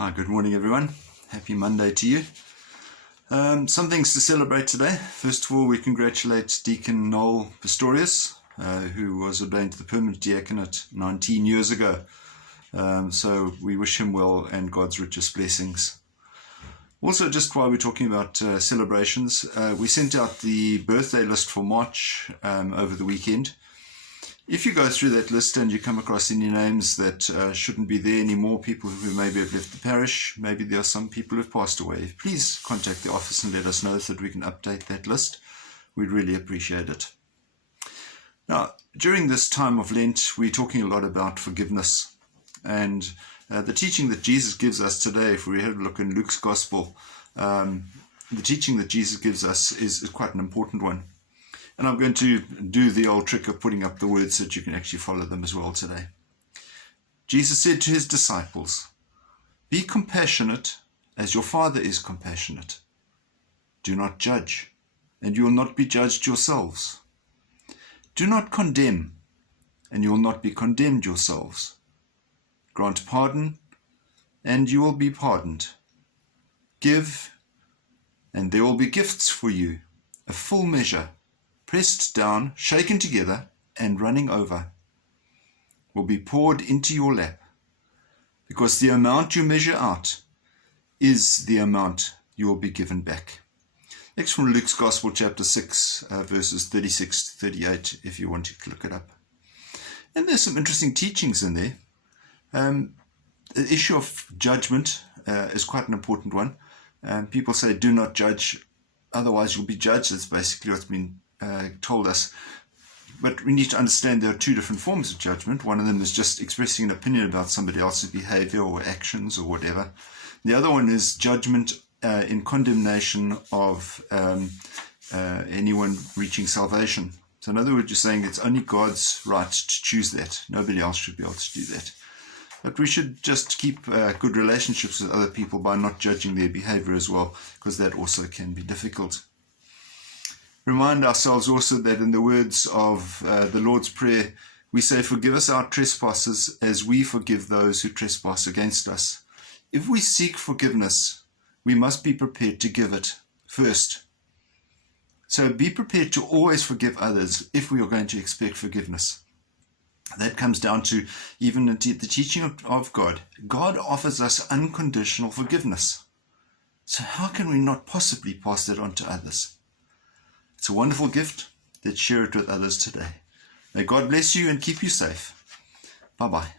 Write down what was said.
Hi, good morning everyone. Happy Monday to you. Some things to celebrate today. First of all, we congratulate Deacon Noel Pistorius, who was ordained to the permanent diaconate 19 years ago. So we wish him well and God's richest blessings. Also, just while we're talking about celebrations, we sent out the birthday list for March over the weekend. If you go through that list and you come across any names that shouldn't be there anymore, people who maybe have left the parish, maybe there are some people who have passed away, please contact the office and let us know so that we can update that list. We'd really appreciate it. Now, during this time of Lent, we're talking a lot about forgiveness. And the teaching that Jesus gives us today, if we have a look in Luke's Gospel, the teaching that Jesus gives us is quite an important one. And I'm going to do the old trick of putting up the words so that you can actually follow them as well today. Jesus said to his disciples, "Be compassionate as your Father is compassionate. Do not judge, and you will not be judged yourselves. Do not condemn, and you will not be condemned yourselves. Grant pardon, and you will be pardoned. Give, and there will be gifts for you, a full measure, pressed down, shaken together, and running over, will be poured into your lap, because the amount you measure out is the amount you will be given back." Next from Luke's Gospel, chapter 6, verses 36 to 38, if you want to look it up. And there's some interesting teachings in there. The issue of judgment is quite an important one. People say, do not judge, otherwise you'll be judged. That's basically what's been told us. But we need to understand there are two different forms of judgment. One of them is just expressing an opinion about somebody else's behavior or actions or whatever. The other one is judgment in condemnation of anyone reaching salvation. So in other words, you're saying it's only God's right to choose that. Nobody else should be able to do that. But we should just keep good relationships with other people by not judging their behavior as well, because that also can be difficult. Remind ourselves also that in the words of the Lord's Prayer, we say, "Forgive us our trespasses as we forgive those who trespass against us." If we seek forgiveness, we must be prepared to give it first. So be prepared to always forgive others if we are going to expect forgiveness. That comes down to even the teaching of God. God offers us unconditional forgiveness. So how can we not possibly pass that on to others? It's a wonderful gift. Let's share it with others today. May God bless you and keep you safe. Bye-bye.